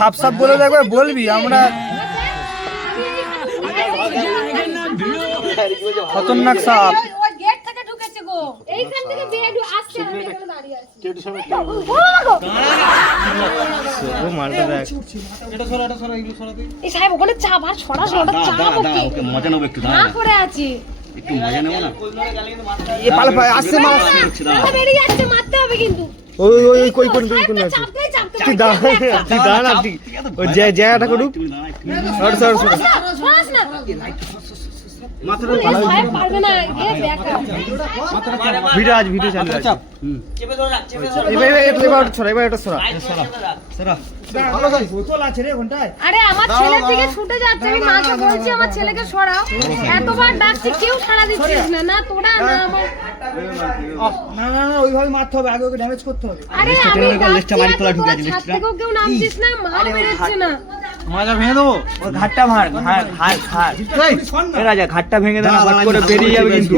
সাপ সাপ বলে দেখবে বলবি আমরা খতরনাক সাপ। ওই- ওই গেট থেকে ঢুকেছে গো। এইখান থেকে বেয়ে ঢু- আসছে আমি এখানে দাঁড়িয়ে আছি। ও মারতে দেখ। এই সাহেব ওখানে চা ভাত ছড়া ছড়া চা ওকে ওকে মজা নেব একটু না করে আছি। একটু মজা নেব না? এ পালা পালা আসছে মার দাদা বেরিয়ে যাচ্ছে মারতে হবে কিন্তু। ওই ওই ওই কই কোন কোন আছে তুই দাঁড়া তুই দাঁড়া তুই ওই জায়গাটা করুক। সর সর সর। এবার ছড়া এবার এটা ছড়া। আরে আমার ছুটে যাচ্ছে আমি মাকে বলছি আমার ছেলেকে সরাও। এতবার ডাকছি কেউ সাড়া দিচ্ছিস না না তোরা না আমার না না না ওইভাবে মারতে হবে আগে ওকে ড্যামেজ করতে হবে। আরে আমি ডাকছি কেউ নামছিস না না। মাজা ভেঙে দেবো? ওর ঘাটটা ভাঙ ঘাট ঘাট ঘাট। এ রাজা ঘাটটা ভেঙে দেনা করে বেরিয়ে যাবে কিন্তু।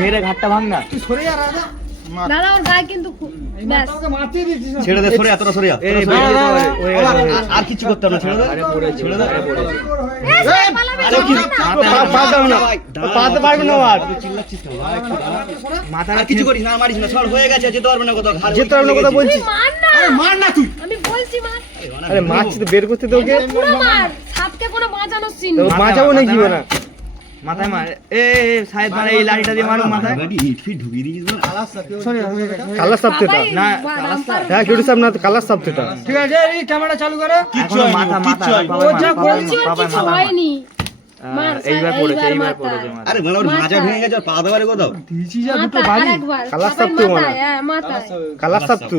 মেরে ঘাটটা ভাঙ না। তুই সরে যা রাজা দাদা ওর গায়ে কিন্তু ছেড়ে দে সরে এতটা সরে। আর- কিছু করতে না ছেড়ে দে। ছেড়ে দে। হয়ে তো বের করতে তো ওকে পুরো মার। সাপকে কোনো বাঁচানোর সিন তো বাঁচাবো নাকি না মাথায় মার। এ এ, সাহেব মানে এই লাঠিটা দিয়ে মারুক মাথায়। গাড়ি ঢুকিয়ে দিয়েছিস না হ্যাঁ কেউ সাপ না কালার সাপ তো ঠিক আছে এই ক্যামেরা চালু করে। এখনও মাথা মাথা ও যা বলছি কিছু হয়নি। মার, এইবার স্যার, পড়েছে এইবার এইবার পড়েছে আরে মানে ওর মাজা ভেঙে গেছে আর পা দেবারে কোথাও দিয়েছি যা দুটো বাড়ি আরেকবার, কালার সবাই সাপ তো।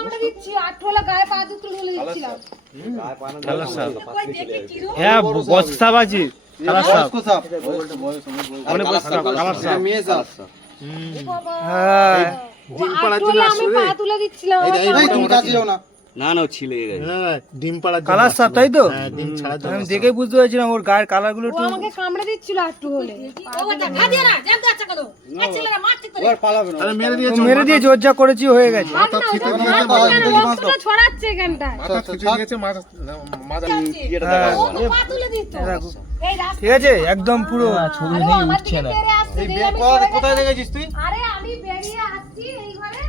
দিচ্ছি আটটা হলো গায়ে পা দুটো ঢুলে দিচ্ছিলাম। হ্যাঁ বস্তা বাজি কালার সাপ। অনেক বস্তা কালার সাপ। হ্যাঁ। ও আটটা হলে আমি পা তুলে দিচ্ছিলাম। আমার কামড়ে না। না ছিলে কালার সাপ তাই তো? আমি দেখেই বুঝতে পারছিলাম ওর গায়ের কালারগুলো ও একটু আমাকে কামড়ে দিচ্ছিল আটটু হলে। ও মেরে দিয়েছে ওর যা করেছি হয়ে গেছে। হ্যাঁ পা তুলে ঠিক আছে? একদম পুরো আমি সরে কোথায় দেখেছিস তুই? আরে আমি বেরিয়ে আসছি এই ঘরে।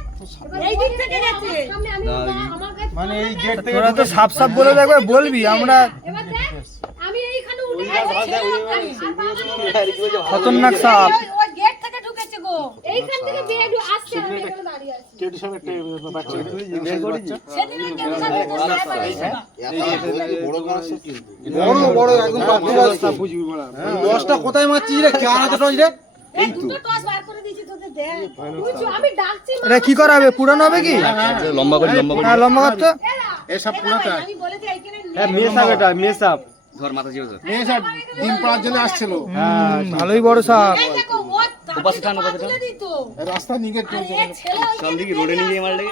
এই দিক থেকে গেছে সামনে আমি আমার কাছে মানে এই গেট থেকে তোরা তো সাপ সাপ বলে দেখবে বলবি আমরা খতরনাক সাপ। ওই- ওই গেট থেকে ঢুকেছে গো। এইখান থেকে বেয়ে ঢু- আসছে আমি এখানে দাঁড়িয়ে আছি। সেদিনে কেউ সাথে তো সাহেব বানিয়েছে বা। বড় বড় একদম দশটা কোথায় মারছিস রে? কার হাতে টস রে? এই দুটো টস বার করে দিয়েছি এটা কি করা হবে? পুরানো হবে কি? লম্বা করে লম্বা করে। হ্যাঁ লম্বা করতে এসব পুরোটা আমি বলে এইখানে হ্যাঁ মেয়ে সাপ এটা মেয়ে সাপ। ধর মাথা চিও মেয়ে সব ডিম পাড়ার জন্য আসছিল। হ্যাঁ ভালোই বড় সাপ। উপাসে টান, উপাসে টান। রাস্তা চল দেখি রোডে নিয়ে মারলে।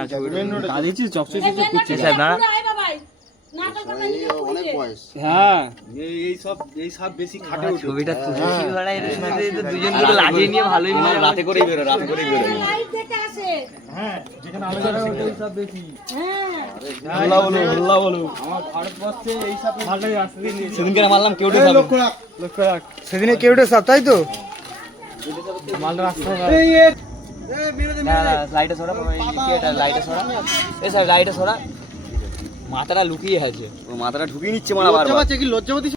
আসছে, কাঁদিয়েছি চকচকে এই মেন রোডে সাহেব, দাঁড়া। অনেক খুঁজে। বয়স। হ্যাঁ। এই সব এই সব বেশি খাটে ছবিটা তুলেছি। বেড়াই এর সাথে তো দুজন দুটো লাগিয়ে নিয়ে ভালোই মজা রাতে করেই বেরো রাতে করেই বেরো লাইভ দেখে আসে। হ্যাঁ। হল্লা বলো হল্লা বলো সেদিনকে মারলাম কেউ লক্ষ্য রাখ। সেদিনে কেউটে সাপ তাই তো? লাইটে সরা লাইটে সরা? এ লাইটে সরা। মাথাটা লুকিয়ে আছে। ও মাথাটা ঢুকিয়ে নিচ্ছে মারা বারবার। কি? লজ্জাবতী